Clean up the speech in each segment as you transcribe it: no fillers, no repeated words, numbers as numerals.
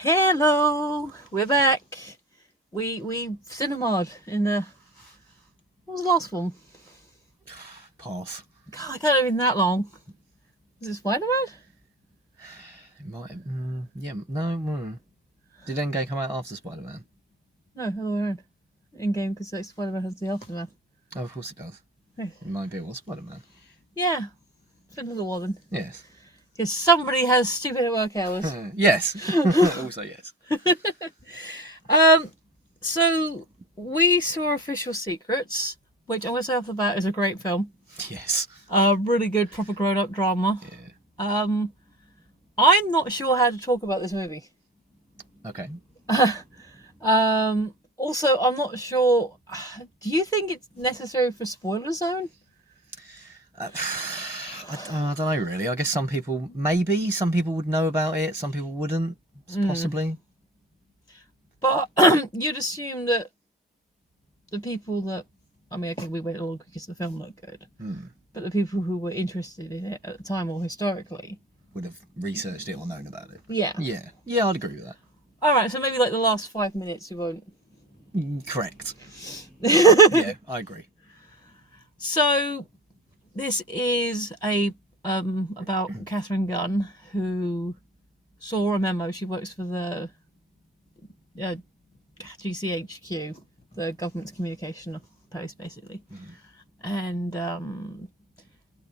Hello, we're back. We cinema'd in the what was the last one? Pass. God, I can't have been that long. Was it Spider-Man? It might. Yeah. No. Did Endgame come out after Spider-Man? No, other way around. In game because Spider-Man has the aftermath. Oh, of course it does. Yes. It might be. It was Spider-Man. Yeah, it's been a little while then. Yes. Because somebody has stupid work hours. Yes. Also yes. So we saw Official Secrets, which I'm going to say off the bat is a great film. Yes. A really good, proper grown-up drama. Yeah. I'm not sure how to talk about this movie. Okay. Also, I'm not sure. Do you think it's necessary for spoiler zone? I don't know really. I guess some people maybe some people would know about it. Some people wouldn't. Possibly. But you'd assume that the people that okay, we went all because the film looked good. But the people who were interested in it at the time or historically would have researched it or known about it. Yeah. Yeah, I'd agree with that. All right, so maybe like the last 5 minutes we won't. Correct. Yeah, I agree. So this is about Catherine Gunn, who saw a memo. She works for the GCHQ, the government's communication post, basically, and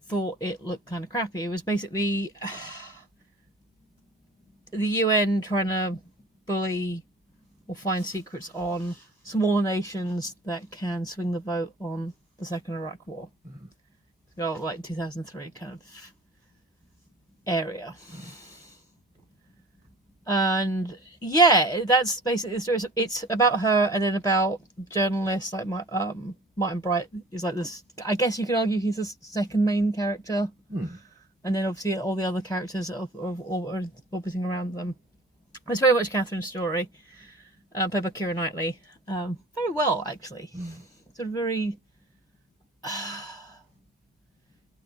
thought it looked kind of crappy. It was basically the UN trying to bully or find secrets on smaller nations that can swing the vote on the second Iraq War. So like 2003 kind of area. And yeah, that's basically the story. It's about her, and then about journalists like Martin Bright is like this. I guess you could argue he's the second main character, and then obviously all the other characters are orbiting around them. It's very much Catherine's story, played by Keira Knightley, very well actually. Sort of very.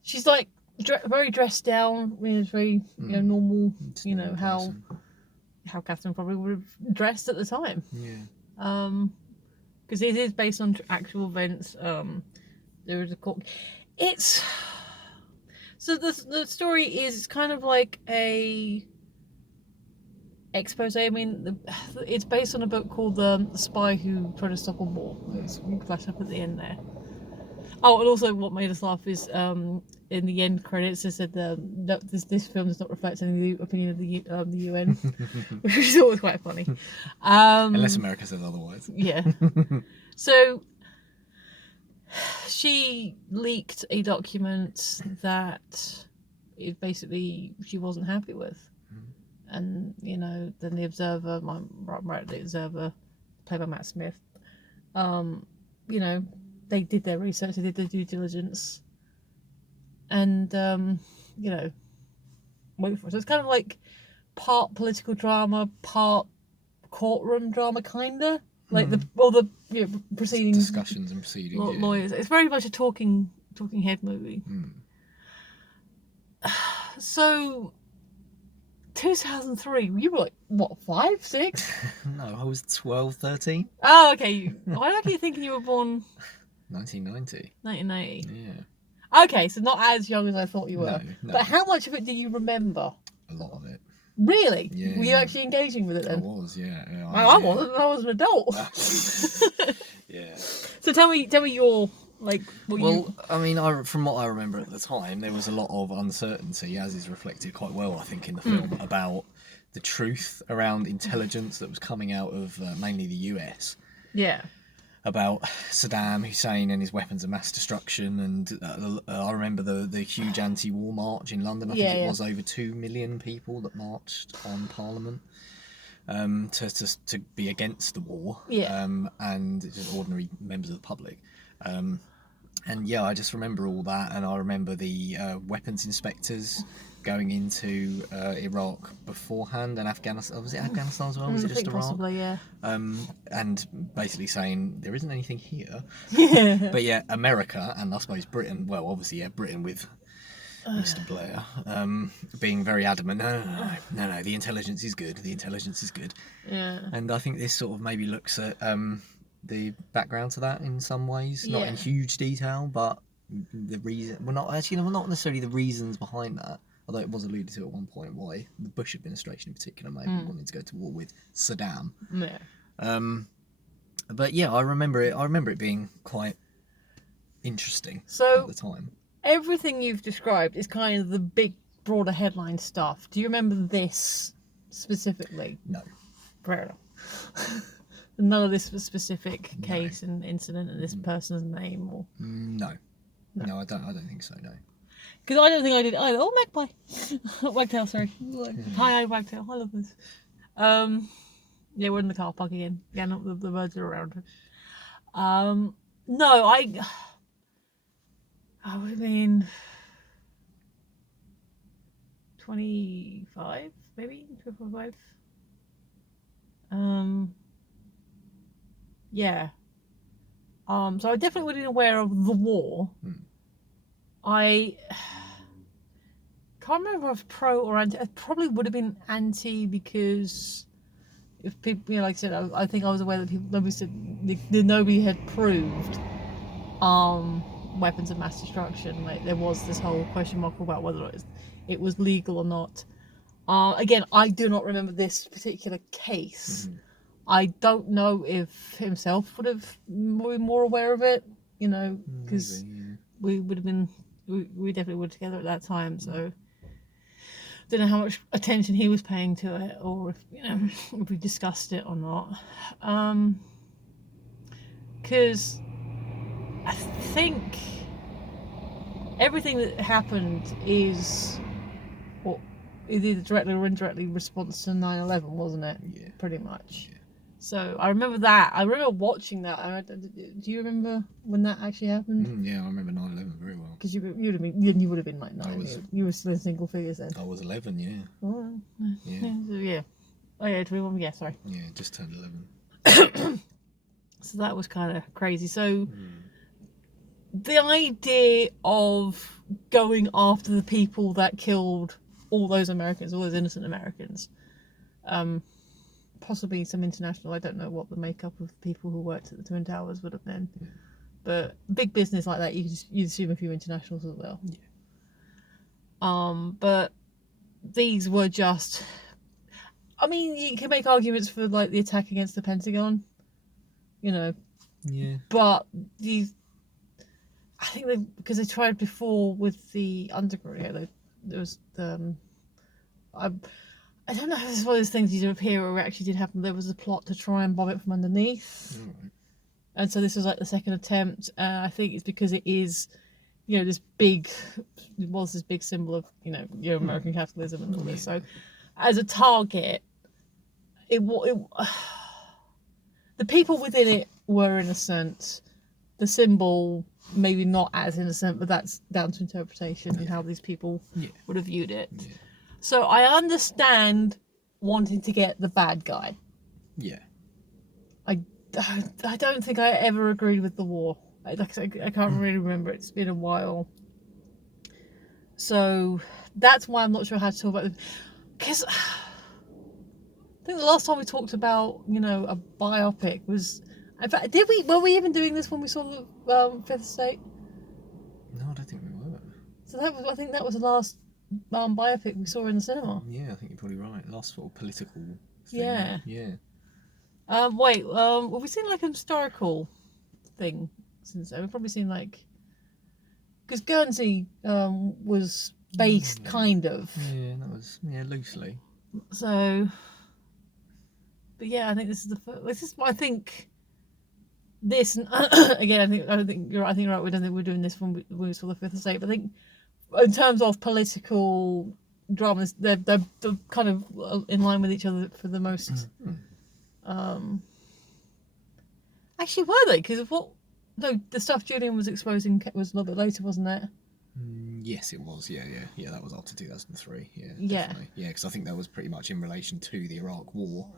She's like very dressed down. I mean, it's very normal. You know how Catherine probably would have dressed at the time. Yeah. Because it is based on actual events. There is a court. It's so the story is kind of like a expose. I mean, it's based on a book called The Spy Who Tried to Stop a War. It's flashed up at the end there. Oh, and also what made us laugh is in the end credits it said this film does not reflect any opinion of the UN, which is always quite funny. Unless America says otherwise. Yeah. So she leaked a document that it basically she wasn't happy with, and then the Observer, the Observer, played by Matt Smith, they did their research, they did their due diligence, and wait for it. So it's kind of like part political drama, part courtroom drama, kinda like all the proceedings, discussions and proceedings, lawyers. It's very much a talking head movie. So 2003, you were like what, 5, 6? No, I was 12, 13. Oh, okay. Why are you thinking you were born 1990. 1990? Yeah. Okay, so not as young as I thought you were. No. But how much of it do you remember? A lot of it. Really? Yeah. Were you actually engaging with it then? I was, yeah. I wasn't. I was an adult. Yeah. So tell me your like. I mean, from what I remember at the time, there was a lot of uncertainty, as is reflected quite well, I think, in the film, about the truth around intelligence that was coming out of mainly the US. Yeah. About Saddam Hussein and his weapons of mass destruction, and I remember the huge anti-war march in London. I think it was over 2 million people that marched on Parliament to be against the war, and just ordinary members of the public. And yeah, I just remember all that, and I remember the weapons inspectors going into Iraq beforehand, and Afghanistan. Was it Afghanistan as well? Was it just Iraq? Possibly, yeah. And basically saying there isn't anything here. Yeah. But yeah, America and I suppose Britain. Well, obviously, yeah, Britain with Mr. Blair, being very adamant. No, the intelligence is good. The intelligence is good. Yeah. And I think this sort of maybe looks at the background to that in some ways, not in huge detail, but the reason. Well, not necessarily the reasons behind that. Although it was alluded to at one point why the Bush administration in particular may have wanted to go to war with Saddam. Yeah. But yeah, I remember it being quite interesting at the time. Everything you've described is kind of the big, broader headline stuff. Do you remember this specifically? No. Fair enough. None of this was specific case and incident and this person's name or. No, I don't think so. No. Because I don't think I did either. Oh, Magpie, Wagtail. Sorry. Hi, Wagtail. I love this. Yeah, we're in the car park again. Yeah, not the birds are around. No, I would have been 25, maybe 25. Yeah. So I definitely would have been aware of the war. I can't remember if I was pro or anti. I probably would have been anti because if people, like I said, I think I was aware that nobody had proved weapons of mass destruction. Like there was this whole question mark about whether it was legal or not. Again, I do not remember this particular case. I don't know if himself would have been more aware of it, because we would have been, we definitely were together at that time, so don't know how much attention he was paying to it, or if we discussed it or not. Because I think everything that happened is either directly or indirectly response to 9/11, wasn't it? Yeah. Pretty much. Yeah. So I remember that. I remember watching that. Do you remember when that actually happened? Yeah, I remember 9/11 very well. Because you would have been like 9. You were still in single figures then. I was 11, yeah. Oh, Yeah. Yeah. Oh yeah, 21. Yeah, sorry. Yeah, just turned 11. So that was kind of crazy. So the idea of going after the people that killed all those Americans, all those innocent Americans, possibly some international, I don't know what the makeup of people who worked at the Twin Towers would have been, but big business like that, you'd assume a few internationals as well. Yeah. But these were just, I mean, you can make arguments for like the attack against the Pentagon, Yeah. but I think because they tried before with the underground, there was I don't know if it's one of those things you appear or actually did happen. There was a plot to try and bomb it from underneath. And so this was like the second attempt. I think it's because it is, this big symbol of, your American capitalism and all this. So as a target, the people within it were innocent. The symbol, maybe not as innocent, but that's down to interpretation and how these people would have viewed it. Yeah. So I understand wanting to get the bad guy. Yeah. I don't think I ever agreed with the war. I can't really remember. It's been a while. So that's why I'm not sure how to talk about it. Because I think the last time we talked about, a biopic was... In fact, were we even doing this when we saw the Fifth Estate? No, I don't think we were. So I think that was the last biopic we saw in the cinema. Yeah, I think you're probably right. Last sort of political thing. Yeah. Yeah. Have we seen like a historical thing since then? We've probably seen because Guernsey was based kind of. Yeah, that was loosely. So, but yeah, I think this is I think this again. I don't think you're right. I think you're right. We don't think we're doing this when we saw the Fifth Estate. But I think in terms of political dramas, they're kind of in line with each other for the most. Actually, were they? Because the stuff Julian was exposing was a little bit later, wasn't it? Yes, it was. Yeah. That was after 2003. Yeah. Yeah. Definitely. Yeah, because I think that was pretty much in relation to the Iraq War.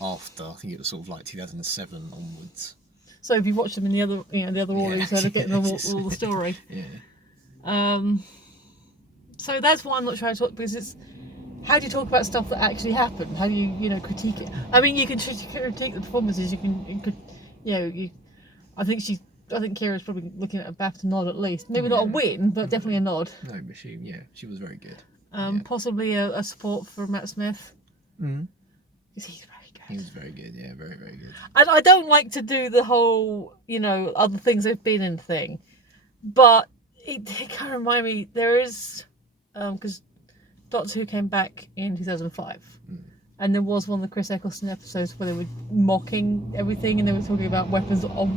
After I think it was sort of like 2007 onwards. So if you watch them in the other, the other order, you sort of getting all the story. Yeah. So that's why I'm not trying to talk, because it's, how do you talk about stuff that actually happened? How do you critique it? I mean, you can critique the performances. I think Kira's probably looking at a BAFTA nod at least. Maybe not a win, but definitely a nod. No, but she was very good. Possibly a support for Matt Smith. Mm-hmm. Because he's very good. He was very good, yeah, very, very good. I don't like to do the whole, other things they've been in thing, but it kind of remind me, there is, because Doctor Who came back in 2005, and there was one of the Chris Eccleston episodes where they were mocking everything, and they were talking about weapons of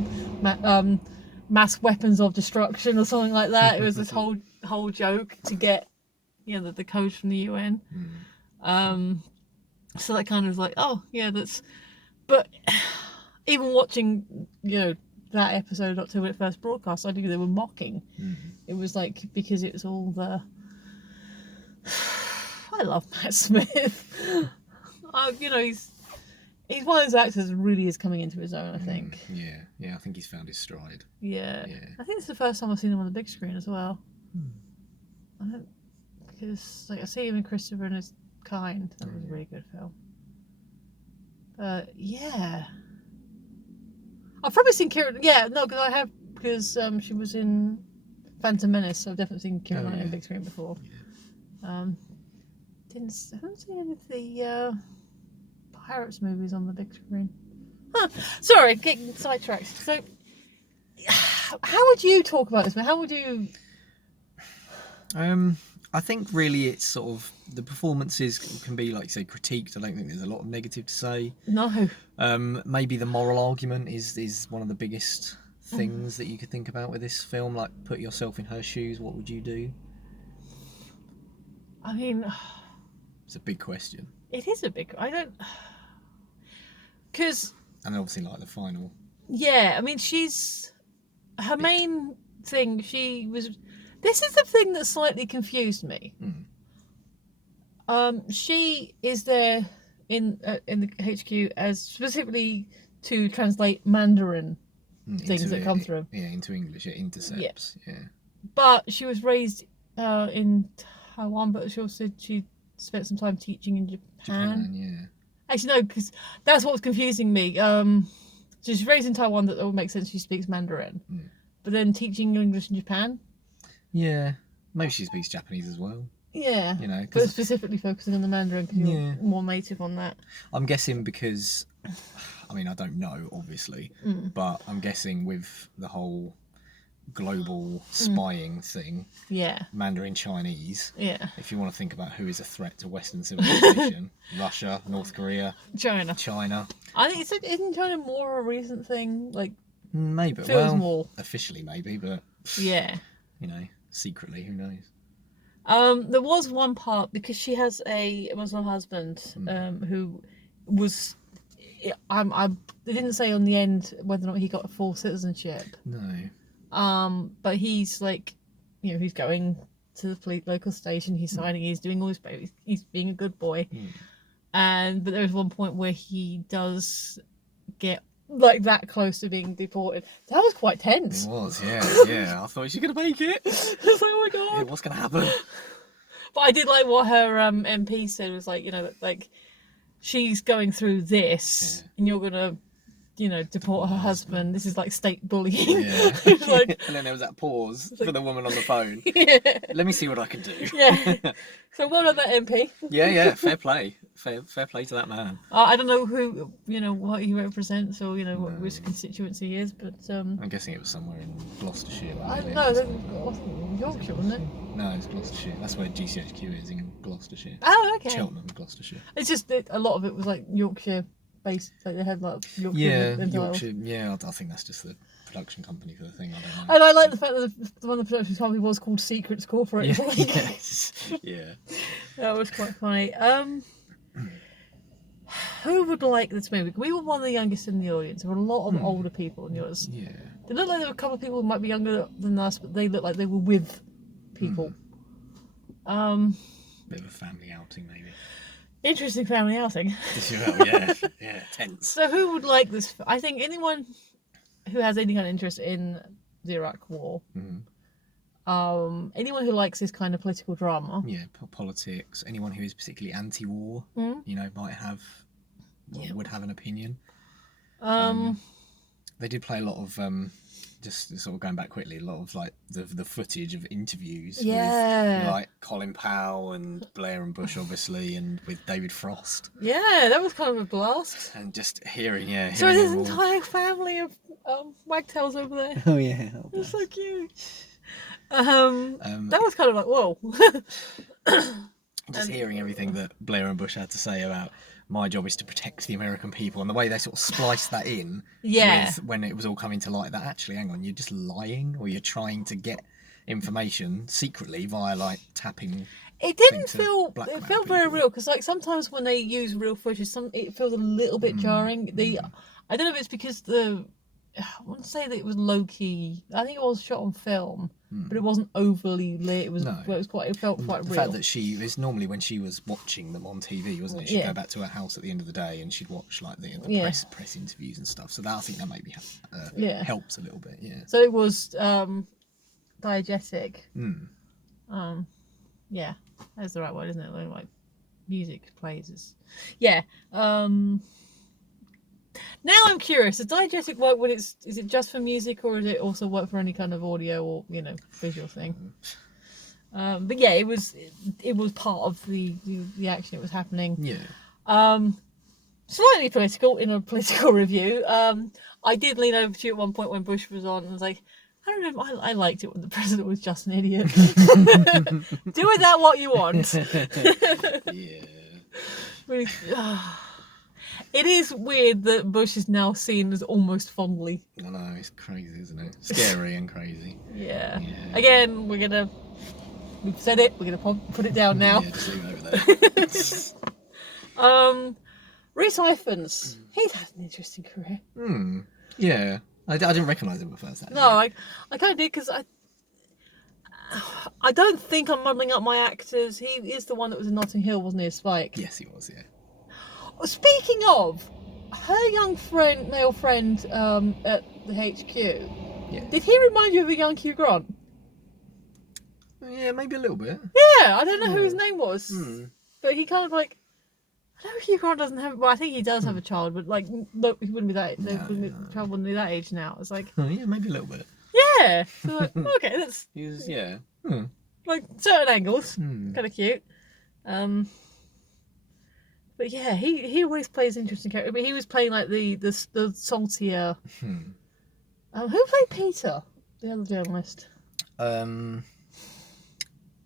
mass weapons of destruction or something like that. It was this whole joke to get, the code from the UN. So that kind of like, oh yeah, that's. But even watching, that episode of Doctor Who when it first broadcast, I knew they were mocking. It was like, because it's all the. I love Matt Smith. He's one of those actors that really is coming into his own, I think. Yeah, I think he's found his stride. Yeah. I think it's the first time I've seen him on the big screen as well. Because I see him in Christopher and His Kind. That was a really good film. Yeah. I've probably seen Keira. Yeah, no, because I have, because she was in Phantom Menace, so I've definitely seen Keira Knightley on big screen before. I haven't seen any of the Pirates movies on the big screen. Sorry, getting sidetracked. So, how would you talk about this? How would you? I think really it's sort of, the performances can be, like, say, critiqued. I don't think there's a lot of negative to say. No. Maybe the moral argument is one of the biggest things that you could think about with this film. Like, put yourself in her shoes. What would you do? I mean, it's a big question. It is a big. I don't. Because. And obviously, like, the final. Yeah, I mean, her main thing. This is the thing that slightly confused me. She is there in the HQ as specifically to translate Mandarin things that come through. Yeah, into English. It intercepts. Yeah. But she was raised in Taiwan, but she also she spent some time teaching in Japan. Yeah. Actually, no, because that's what was confusing me. So she's raised in Taiwan. That would make sense. She speaks Mandarin, but then teaching English in Japan. Yeah, maybe she speaks Japanese as well. Yeah, but specifically focusing on the Mandarin because you're more native on that. I'm guessing because, I mean, I don't know, obviously, but I'm guessing with the whole global spying thing, Mandarin Chinese, if you want to think about who is a threat to Western civilization, Russia, North Korea, China. I think isn't China more a recent thing? Like, maybe, feels more officially maybe, but secretly, who knows? There was one part, because she has a Muslim husband who was. They didn't say on the end whether or not he got a full citizenship. No. But he's like, he's going to the local station. He's signing. He's doing all his. He's being a good boy. But there was one point where he does get like that close to being deported. That was quite tense. It was, yeah. I thought, is she gonna make it? I was like, oh my god. What's gonna happen? But I did like what her MP said, was like, like she's going through this, and you're gonna, deport her husband. This is like state bullying. Yeah. Like, and then there was that pause for the woman on the phone. Yeah. Let me see what I can do. Yeah. So well done, that MP. Yeah. Fair play. Fair play to that man. I don't know who, what he represents, or which constituency he is, but I'm guessing it was somewhere in Gloucestershire. I don't know. Yorkshire, wasn't it? No, it's Gloucestershire. That's where GCHQ is, in Gloucestershire. Oh, okay. Cheltenham, Gloucestershire. It's just that a lot of it was like Yorkshire based. Like they had like Yorkshire. Yorkshire. Yeah, I think that's just the production company for the thing. I don't know. And I like the fact that one of the production company was called Secrets Corporate. Yeah. That was quite funny. Who would like this movie? We were one of the youngest in the audience. There were a lot of older people in yours. Yeah. They looked like there were a couple of people who might be younger than us, but they looked like they were with people. Bit of a family outing, maybe. Interesting family outing. Yeah, tense. So who would like this? I think anyone who has any kind of interest in the Iraq War, anyone who likes this kind of political drama. Yeah, politics. Anyone who is particularly anti-war, might have would have an opinion. They did play a lot of just sort of going back quickly, a lot of like the footage of interviews with like Colin Powell and Blair and Bush, obviously, and with David Frost. Yeah, that was kind of a blast. And just hearing so there's an entire family of wagtails over there. Oh yeah, it's so cute. That was kind of like, whoa. Just hearing everything that Blair and Bush had to say about my job is to protect the American people, and the way they sort of spliced that in with when it was all coming to light that actually, hang on, you're just lying, or you're trying to get information secretly via like tapping. It didn't feel. It felt very real, because like sometimes when they use real footage, it feels a little bit jarring. I don't know if it's because I wouldn't say that it was low key. I think it was shot on film, but it wasn't overly lit. It was. No. It felt quite real. The fact that she was normally when she was watching them on TV, wasn't it? She'd go back to her house at the end of the day and she'd watch like the press interviews and stuff. So that I think that maybe helps a little bit. Yeah. So it was diegetic. Yeah, that's the right word, isn't it? Like music plays. Yeah. Now I'm curious. Does diegetic work when is it just for music, or does it also work for any kind of audio or visual thing? But yeah, it was part of the action that was happening. Yeah. Slightly political in a political review. I did lean over to you at one point when Bush was on and was like, I don't know, I liked it when the president was just an idiot. Do with that what you want. Yeah. Really, it is weird that Bush is now seen as almost fondly. I know, it's crazy, isn't it? Scary and crazy. Yeah. Again, we've said it, we're gonna put it down now. Yeah, just leave it over there. Rhys Ifans, he's had an interesting career. Yeah. I didn't recognise him at first, actually. No, I kind of did, because I don't think I'm muddling up my actors. He is the one that was in Notting Hill, wasn't he, as Spike? Yes, he was, yeah. Speaking of, her young male friend at the HQ, did he remind you of a young Hugh Grant? Yeah, maybe a little bit. Yeah, I don't know who his name was, but he kind of like, I know Hugh Grant doesn't have, well, I think he does have a child, but like, look, he wouldn't be that, the child wouldn't be that age now. It's like, yeah, maybe a little bit. Yeah, so like, okay, that's, he was, like certain angles, kind of cute. But yeah, he always plays interesting characters. But he was playing like the saltier. Who played Peter, the other journalist? What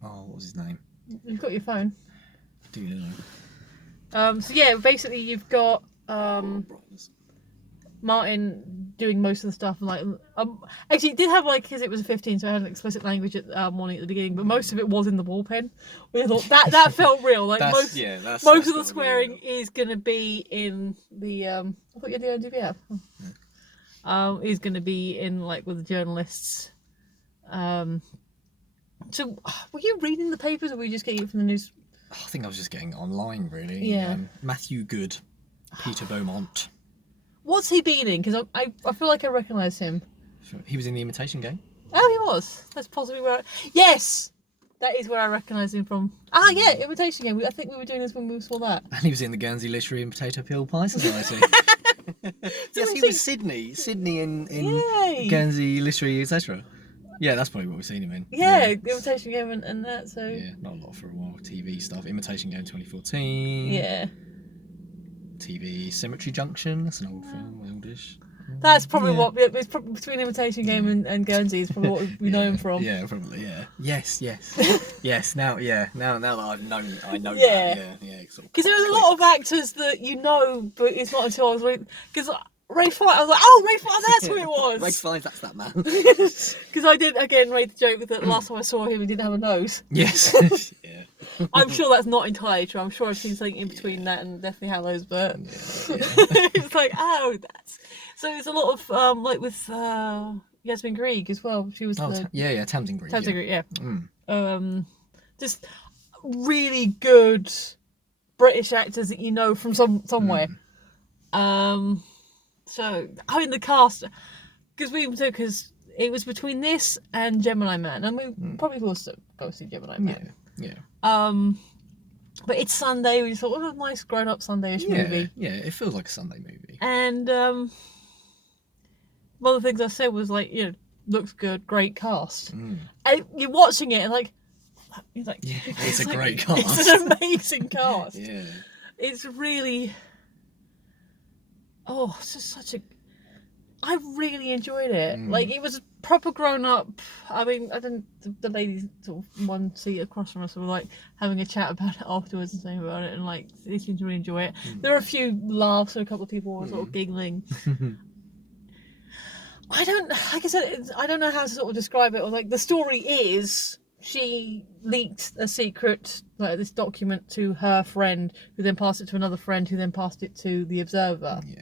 was his name? You've got your phone. Do you know? So yeah, basically you've got Martin doing most of the stuff, and like actually it did have like, because it was 15, so it had an explicit language at warning at the beginning, but most of it was in the ball pen. We thought that felt real. Like most of the swearing is gonna be in the I thought you had the IMDb app. Is gonna be in like with the journalists. So were you reading the papers, or were you just getting it from the news? I think I was just getting it online, really. Yeah. Matthew Good, Peter Beaumont. What's he been in? Because I feel like I recognise him. He was in The Imitation Game. Oh, he was. That's possibly where yes! That is where I recognise him from. Ah, yeah, Imitation Game. I think we were doing this when we saw that. And he was in the Guernsey Literary and Potato Peel Pie Society. Yes, he was Sydney. Sydney in Guernsey Literary, etc. Yeah, that's probably what we've seen him in. Yeah, Imitation Game and that, so... Yeah, not a lot for a while. TV stuff. Imitation Game 2014. Yeah. TV Cemetery Junction. That's an old film, oldish. That's probably what... It's probably between Imitation Game and Guernsey is probably what we know him from. Yeah, probably, yeah. Yes. Yes, now that I know yeah. that. Yeah. Because there was a lot of actors that you know, but it's not until I was reading... Because... Ray Fiennes, I was like, oh, Ray Fiennes, that's who it was. Ray Fiennes, that's that man. Because I did, again, made the joke that last time I saw him, he didn't have a nose. Yes. Yeah. I'm sure that's not entirely true. I'm sure I've seen something in between that and Deathly Hallows, but it's like, oh, that's... So it's a lot of, like with Yasmin Grieg as well. She was Tamsin Grieg. Tamsin Grieg, yeah. Just really good British actors that you know from somewhere. So, in the cast, because we took, because it was between this and Gemini Man, and we probably will still go see Gemini Man. Yeah. But it's Sunday. We thought, what a nice grown-up Sunday-ish movie. Yeah, it feels like a Sunday movie. And one of the things I said was like, looks good, great cast. And you're watching it and like, yeah, it's a like, great cast. It's an amazing cast. Yeah. It's really, it's just such a. I really enjoyed it. Like, it was proper grown up. I mean, the ladies sort of one seat across from us were like having a chat about it afterwards and saying about it, and like they seemed to really enjoy it. There were a few laughs and a couple of people were sort of giggling. I don't know how to sort of describe it. Or like, the story is she leaked a secret, like this document, to her friend, who then passed it to another friend, who then passed it to the Observer. Yeah.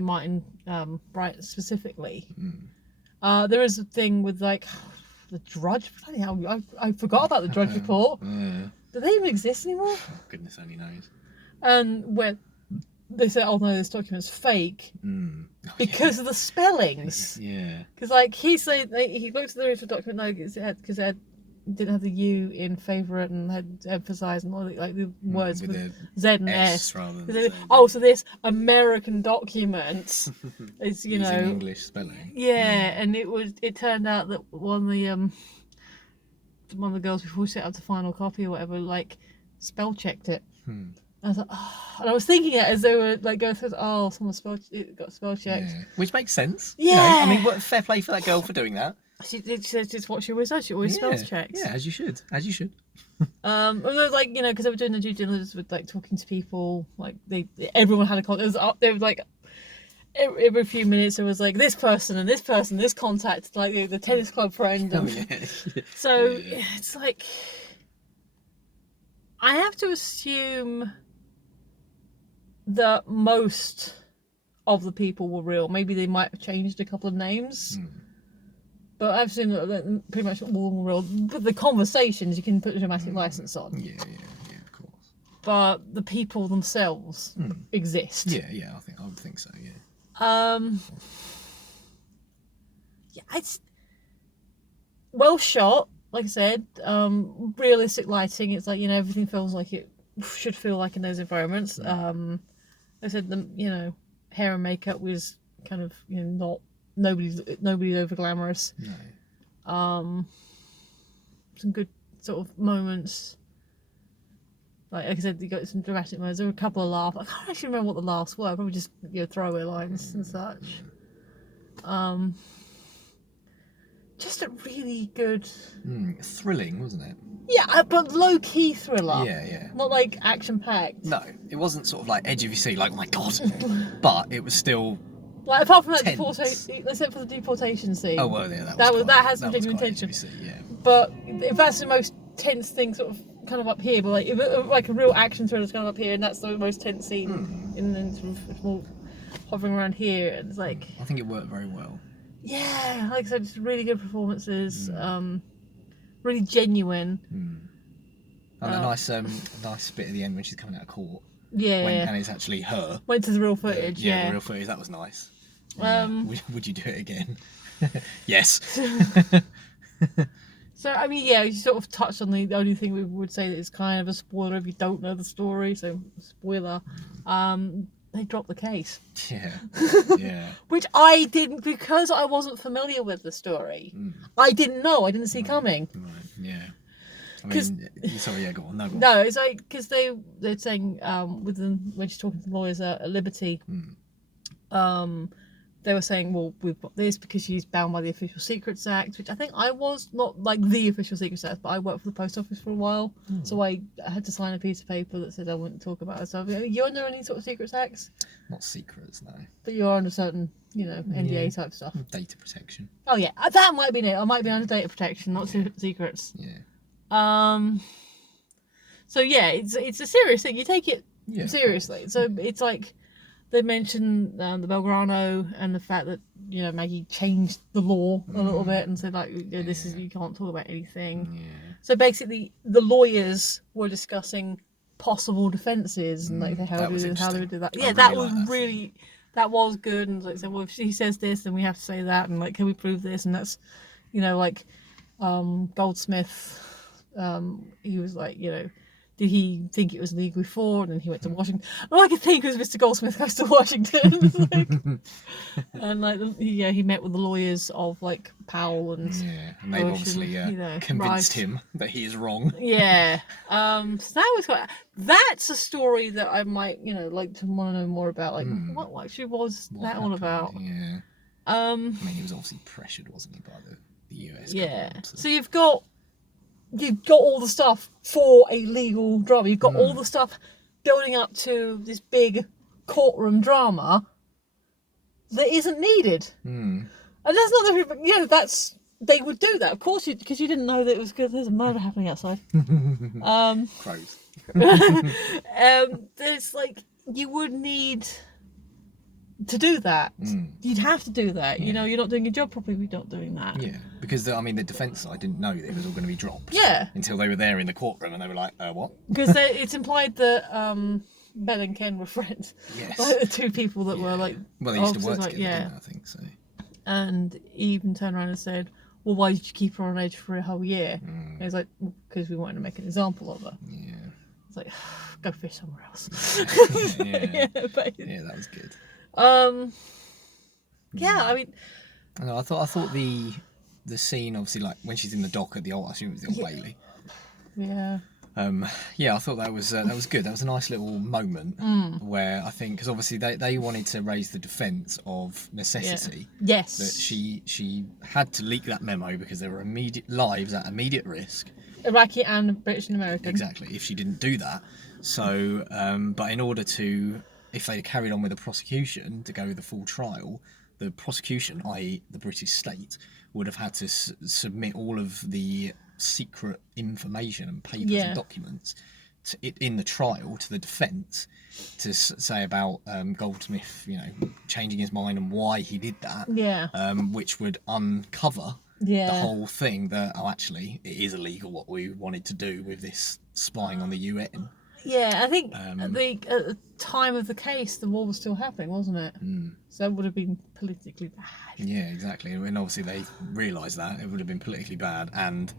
Martin Bright specifically. There is a thing with like the Drudge. Bloody hell, I forgot about the Drudge report. Do they even exist anymore? Oh, goodness only knows. And where they say, "Oh no, this document's fake," because of the spellings. Yeah. Because like he said, he looked at the original document, no, because it didn't have the U in favourite and had emphasised and all the words with Z and S. Rather than Z. So this American document is using English spelling. Yeah, and it turned out that one of the girls, before she set up the final copy or whatever, like spell checked it. I was like, and I was thinking it as they were like going through, someone got spell checked. Yeah. Which makes sense. Yeah. I mean, fair play for that girl for doing that. It's what she always does. She always spells checks. Yeah, as you should. Like, because they were doing the due diligence with like talking to people, like everyone had a contact. There was like every few minutes there was like this person and this person, this contact, like the tennis club friend. So it's like, I have to assume that most of the people were real. Maybe they might have changed a couple of names. But I've seen that pretty much all real. But the conversations you can put a dramatic license on. Yeah, of course. But the people themselves exist. Yeah, I would think so. Yeah. It's well shot. Like I said, realistic lighting. It's like, everything feels like it should feel like in those environments. I said the hair and makeup was kind of not. Nobody's over glamorous. No. Some good sort of moments. Like I said, you got some dramatic moments. There were a couple of laughs. I can't actually remember what the laughs were. Probably just throwaway lines and such. Just a really good. Thrilling, wasn't it? Yeah, but low key thriller. Yeah. Not like action packed. No, it wasn't sort of like edge of your seat, like, oh my god. But it was still. Like, apart from that deportation, except for the deportation scene. Oh well, yeah, that has some genuine tension. Yeah. But if that's the most tense thing, sort of kind of up here, but like if like a real action thriller's kind of up here, and that's the most tense scene, and then sort of more hovering around here, and it's like. I think it worked very well. Yeah, like I said, it's really good performances, really genuine. And a nice bit at the end when she's coming out of court. Yeah. And it's actually her. Went to the real footage. Yeah, the real footage. That was nice. Would you do it again? Yes. So I mean, you sort of touched on the only thing we would say that is kind of a spoiler if you don't know the story. So spoiler. They dropped the case. Yeah. Which I didn't, because I wasn't familiar with the story. I didn't know. I didn't see coming. Right. Yeah. I mean, sorry, go on. No, it's like, because they're saying with them when she's talking to the lawyers at Liberty, they were saying, well, we've got this because she's bound by the Official Secrets Act, which I think I was, not like the Official Secrets Act, but I worked for the post office for a while, so I had to sign a piece of paper that said I wouldn't talk about herself. You're under any sort of secrets acts? Not secrets, no. But you're under certain, NDA type stuff. Data protection. Oh yeah, that might be it. I might be under data protection, not secrets. Yeah. So yeah, it's a serious thing. You take it seriously. So it's like they mentioned the Belgrano and the fact that Maggie changed the law a little bit and said like this is, you can't talk about anything. Yeah. So basically, the lawyers were discussing possible defences and like how they would do that. Yeah, that was really that was good, and like said, well, if she says this, then we have to say that, and like, can we prove this? And that's, like, Goldsmith. He was like, did he think it was legal before? And then he went to Washington. All I could think was Mr. Goldsmith goes to Washington. And like, he met with the lawyers of like Powell and and they've obviously convinced him that he is wrong. Yeah. So that was that's a story that I might like to want to know more about. Like, what actually was that all about? Yeah. I mean, he was obviously pressured, wasn't he, by the US government. So you've got all the stuff for a legal drama. You've got all the stuff building up to this big courtroom drama that isn't needed. And that's not the that's they would do that, of course, because you didn't know that it was good. There's a murder happening outside. Crows. There's like, you would need to do that. You'd have to do that. You're not doing your job properly if you're not doing that. Yeah, because the defence side didn't know that it was all going to be dropped. Yeah. Until they were there in the courtroom and they were like, what? Because it's implied that Ben and Ken were friends. Yes. Like, the two people that were like. Well, they used to work like, together, didn't they, I think so. And he even turned around and said, well, why did you keep her on edge for a whole year? And he's like, because we wanted to make an example of her. Yeah. It's like, go fish somewhere else. Yeah, that was good. Yeah, I mean, I thought the scene, obviously, like when she's in the dock at the old, I assume it was the Old Bailey. Yeah. I thought that was good. That was a nice little moment where I think, because obviously they wanted to raise the defence of necessity. Yeah. Yes. That she had to leak that memo because there were lives at immediate risk. Iraqi and British and American. Exactly. If she didn't do that, so but in order to, if they carried on with the prosecution to go with the full trial, the prosecution, i.e. the British state, would have had to submit all of the secret information and papers and documents in the trial to the defence to say about Goldsmith, changing his mind and why he did that. Yeah. Which would uncover the whole thing that, actually, it is illegal what we wanted to do with this spying on the UN. Yeah, I think at the time of the case, the war was still happening, wasn't it? So it would have been politically bad. Yeah, exactly. And obviously they realised that. It would have been politically bad. And,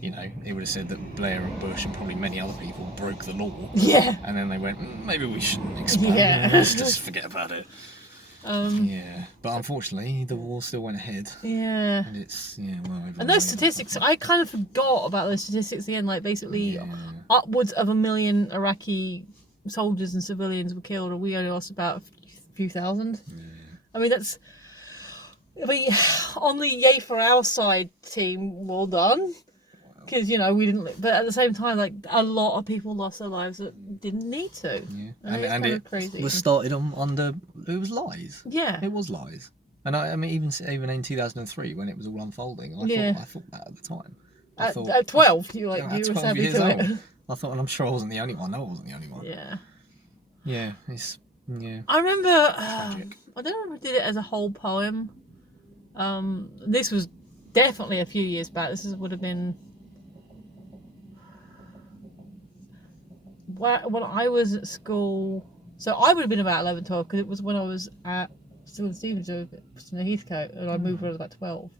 it would have said that Blair and Bush and probably many other people broke the law. Yeah. And then they went, maybe we shouldn't expand. Yeah. Let's just forget about it. But unfortunately, the war still went ahead. Yeah. And it's, and those statistics, I kind of forgot about those statistics at the end. Like, basically, upwards of 1 million Iraqi soldiers and civilians were killed, and we only lost about a few thousand. I mean, on the yay for our side team, well done. Because, we didn't, but at the same time, like, a lot of people lost their lives that didn't need to. Yeah. And it crazy. Was started under, it was lies. Yeah. It was lies. And I mean, even in 2003, when it was all unfolding, I thought that at the time. At 12, you were savvy to it. I thought, and I'm sure I wasn't the only one. No, I wasn't the only one. Yeah. Yeah, yeah. I remember, I don't know if I did it as a whole poem. This was definitely a few years back. Would have been when I was at school. So I would have been about 11, 12, because it was when I was still in Stevenage, in Heathcote, and I moved when I was about 12.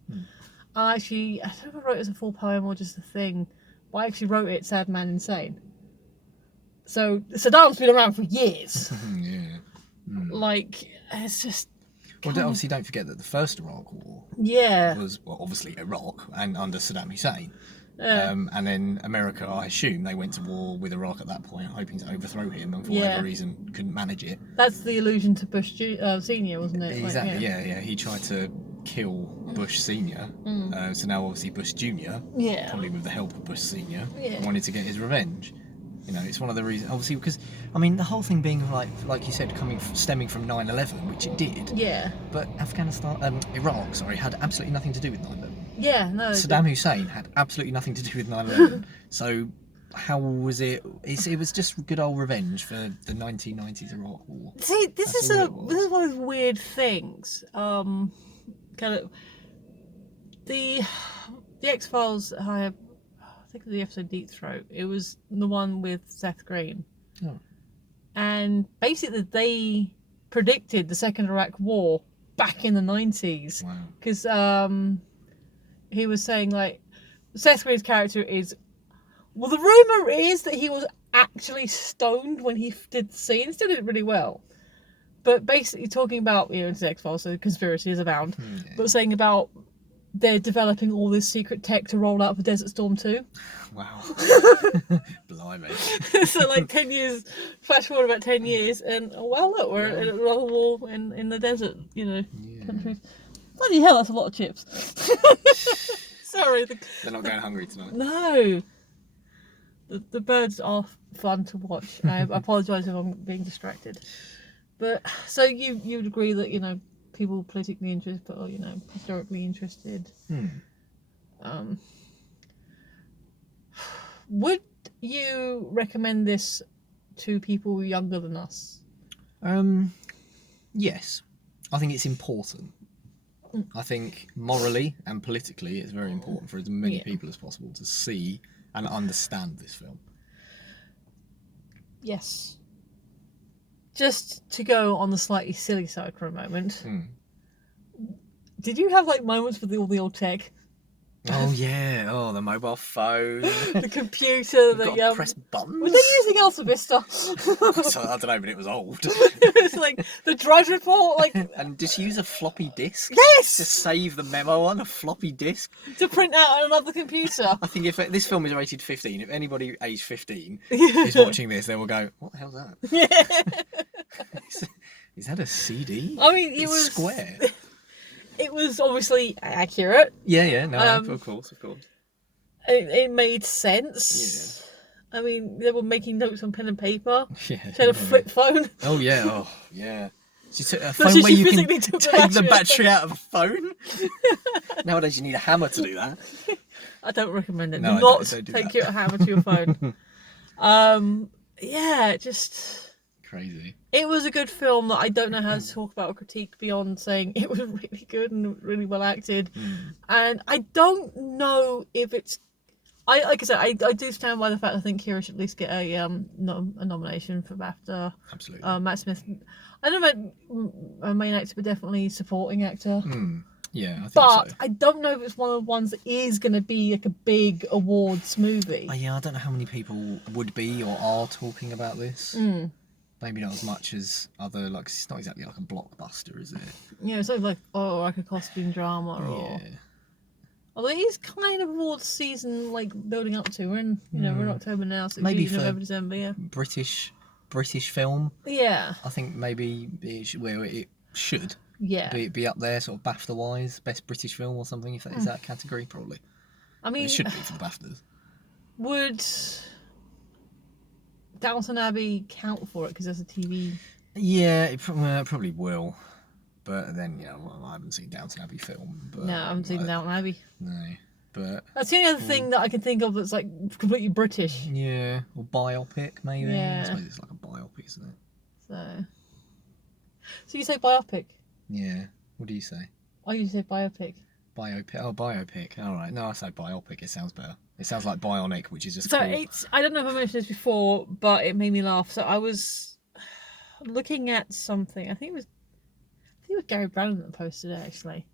I don't know if I wrote it as a full poem or just a thing, but I actually wrote it Sad Man Insane. So Saddam's been around for years. Like, it's just... Well, obviously don't forget that the first Iraq War was, obviously Iraq and under Saddam Hussein. And then America, I assume, they went to war with Iraq at that point, hoping to overthrow him, and for whatever reason couldn't manage it. That's the allusion to Bush Senior, wasn't it? Exactly, yeah. He tried to kill Bush Senior, so now obviously Bush Junior, probably with the help of Bush Senior, wanted to get his revenge. It's one of the reasons, obviously, because, I mean, the whole thing being, like you said, stemming from 9/11, which it did. Yeah. But Iraq, had absolutely nothing to do with 9/11. Yeah, no. Saddam Hussein had absolutely nothing to do with 9/11. So, how was it? It was just good old revenge for the 1990s Iraq War. See, this is one of those weird things. Kind of the X-Files. I think of the episode Deep Throat. It was the one with Seth Green. Oh. And basically predicted the Second Iraq War back in the 90s. Wow. Because he was saying, like, Seth Green's character is... Well, the rumour is that he was actually stoned when he did the scene. He still did it really well. But basically talking about, you know, it's X-Files, so conspiracies abound. Yeah. But saying about they're developing all this secret tech to roll out for Desert Storm 2. Wow. Blimey. So, like, 10 years, flash forward about 10 years, and, oh, well, look, we're at another war in the desert, you know, countries. Bloody hell, that's a lot of chips. Sorry. They're not going hungry tonight. No. The birds are fun to watch. I apologise if I'm being distracted. But, so you'd agree that, you know, people politically interested, but, you know, historically interested. Would you recommend this to people younger than us? Yes. I think it's important. I think morally and politically it's very important for as many people as possible to see and understand this film. Yes. Just to go on the slightly silly side for a moment. Did you have, like, moments with all the old tech? Oh yeah, the mobile phone. The computer, You've got to press buttons. Was they using Alpha Vista? So, I don't know, but it was old. It was like the Drudge Report, like. And just use a floppy disk. Yes. To save the memo on a floppy disk. To print out on another computer. I think if this film is rated 15, if anybody aged 15 is watching this, they will go, "What the hell's that? Is that a CD? I mean, it was square." It was obviously accurate. Yeah, no, of course. It made sense. Yeah. I mean, they were making notes on pen and paper. Yeah. She had a flip phone. Oh yeah. She took a phone where you can take the battery out of a phone. Nowadays, you need a hammer to do that. I don't recommend it. No, do not don't do take that. your hammer to your phone. Yeah, just. Crazy. It was a good film that I don't know how to talk about or critique beyond saying it was really good and really well acted. And I don't know if it's... like I said, I do stand by the fact I think Kira should at least get a nomination for BAFTA. Absolutely. Matt Smith, I don't know about main actor, but definitely supporting actor. Yeah, I think but so. I don't know if it's one of the ones that is going to be like a big awards movie. Yeah, I don't know how many people would be or are talking about this. Maybe not as much as other, like, it's not exactly like a blockbuster, is it? Yeah, it's like a costume drama or... Although it is kind of awards season, like, building up to. We're in, we're in October now, so maybe it's for November, December, yeah. British film. Yeah. I think maybe it should Yeah. be up there, sort of BAFTA-wise, best British film or something, if that is that category, probably. I mean... It should be for the BAFTAs. Would Downton Abbey count for it, because there's a TV... Yeah, it probably will. But then, I haven't seen Downton Abbey film. But No, I haven't seen Downton Abbey. No, but... That's the only other thing that I can think of that's, like, completely British. Yeah, or biopic, maybe. Yeah. I suppose it's like a biopic, isn't it? So you say biopic? Yeah. What do you say? I usually say biopic. Biopic. Oh, biopic. All right. No, I say biopic. It sounds better. It sounds like bionic, which is just So cool. I don't know if I mentioned this before, but it made me laugh. So I was looking at something. I think it was Gary Brandon that posted it, actually.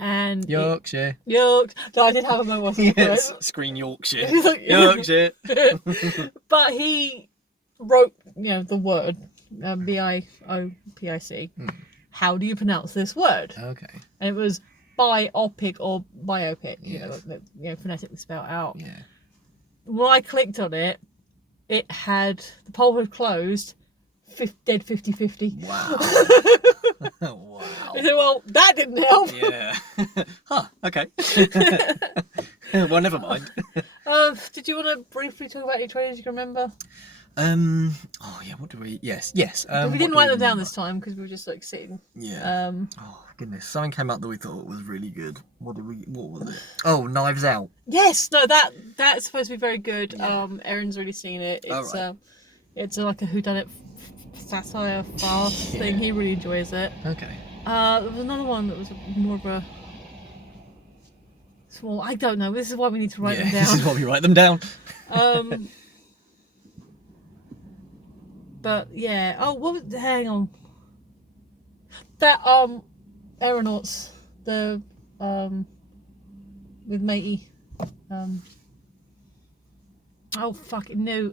And Yorkshire. No, I did have a moment. Yes, screen Yorkshire. Like, Yorkshire. But he wrote, the word BIOPIC. How do you pronounce this word? Okay. And it was biopic or biopic. Yes. Phonetically spelled out. Yeah. When I clicked on it, it had the poll had closed. Dead 50-50. Wow. Wow. I said, well, that didn't help. Yeah. Huh. Okay. Well, never mind. Did you want to briefly talk about any trailers you can remember? Oh yeah. What do we? Yes. We didn't write them down this time because we were just like sitting. Yeah. Oh goodness. Something came up that we thought was really good. What was it? Oh, Knives Out. Yes. No. That's supposed to be very good. Yeah. Erin's already seen it. It's right. It's like a whodunit satire farce thing. He really enjoys it. Okay. There was another one that was more of a small. I don't know. This is why we need to write them down. This is why we write them down. But yeah. Oh, hang on. That Aeronauts, the with Matey. Oh fucking no.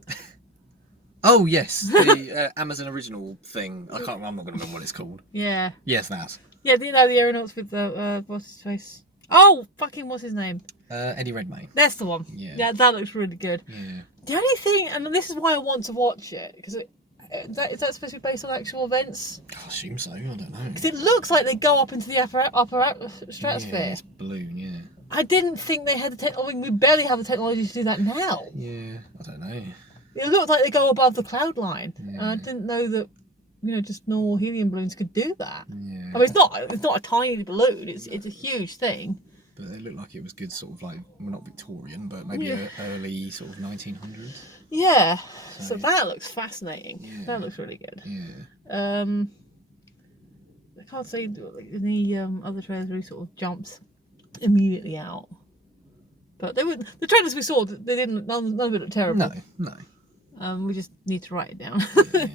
Oh yes, the Amazon original thing. I'm not going to remember what it's called. Yeah. Yes, that. Yeah, do you know the Aeronauts with the what's his face? Oh fucking what's his name? Eddie Redmayne. That's the one. Yeah. Yeah, that looks really good. Yeah. The only thing, and this is why I want to watch it, because is that supposed to be based on actual events? I assume so. I don't know. Because it looks like they go up into the upper stratosphere. Yeah, it's balloon. Yeah. I didn't think they had the we barely have the technology to do that now. Yeah, I don't know. It looked like they go above the cloud line, Yeah. and I didn't know that, just normal helium balloons could do that. Yeah. I mean, it's not a tiny balloon. It's a huge thing. But it looked like it was good, sort of like, well, not Victorian, but maybe early sort of 1900s. Yeah. So that looks fascinating. Yeah. That looks really good. Yeah. I can't say any other trailers really sort of jumped immediately out. But they were the trailers we saw. They didn't. None of it looked terrible. No. We just need to write it down. Yeah.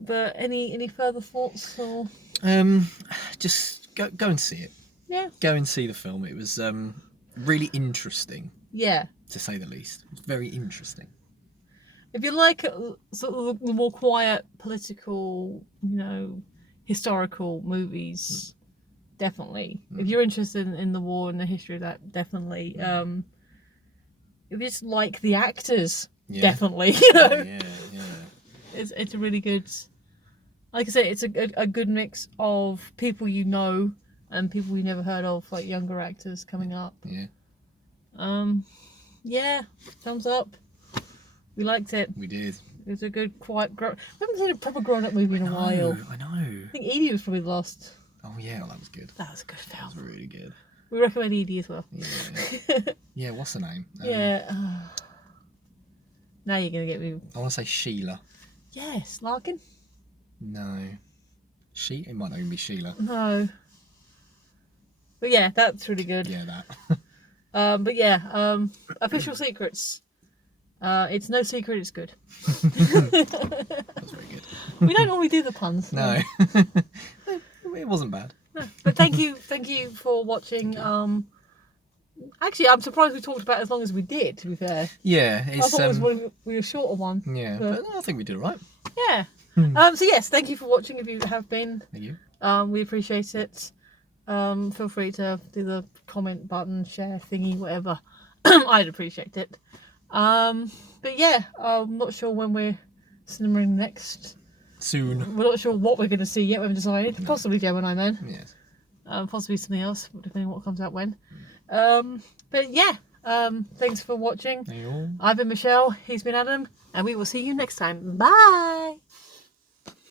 But any further thoughts or? Just go and see it. Yeah. Go and see the film. It was really interesting, Yeah. to say the least. It was very interesting. If you like sort of the more quiet, political, historical movies, definitely. If you're interested in the war and the history of that, definitely. If you just like the actors, definitely. Yeah. It's a really good. Like I said, it's a good mix of people and people you never heard of, like younger actors coming up. Yeah. Yeah, thumbs up. We liked it. We did. It was a good, quiet, we haven't seen a proper grown-up movie in a while. I know. I think Edie was probably the last. Oh yeah, well, that was good. That was a good film. That was really good. We recommend Edie as well. Yeah. Yeah. What's her name? Yeah. Now you're gonna get me. I want to say Sheila. Yes, Larkin. No. It might not even be Sheila. No. But yeah, that's really good. Yeah, that. But yeah, Official Secrets. It's no secret, it's good. That's very good. We don't normally do the puns. No. It wasn't bad. No. But thank you for watching. Actually, I'm surprised we talked about it as long as we did, to be fair. Yeah, I it's thought it was a shorter one. yeah, but I think we did all right. Yeah. So yes, thank you for watching if you have been. Thank you. We appreciate it. Feel free to do the comment button, share thingy, whatever. I'd appreciate it. But yeah, I'm not sure when we're cinemering next. Soon. We're not sure what we're going to see yet. We haven't decided. No. Possibly Gemini Man. Yes. Possibly something else, depending on what comes out when. But yeah, thanks for watching. Thank you all. I've been Michelle. He's been Adam, and we will see you next time. Bye.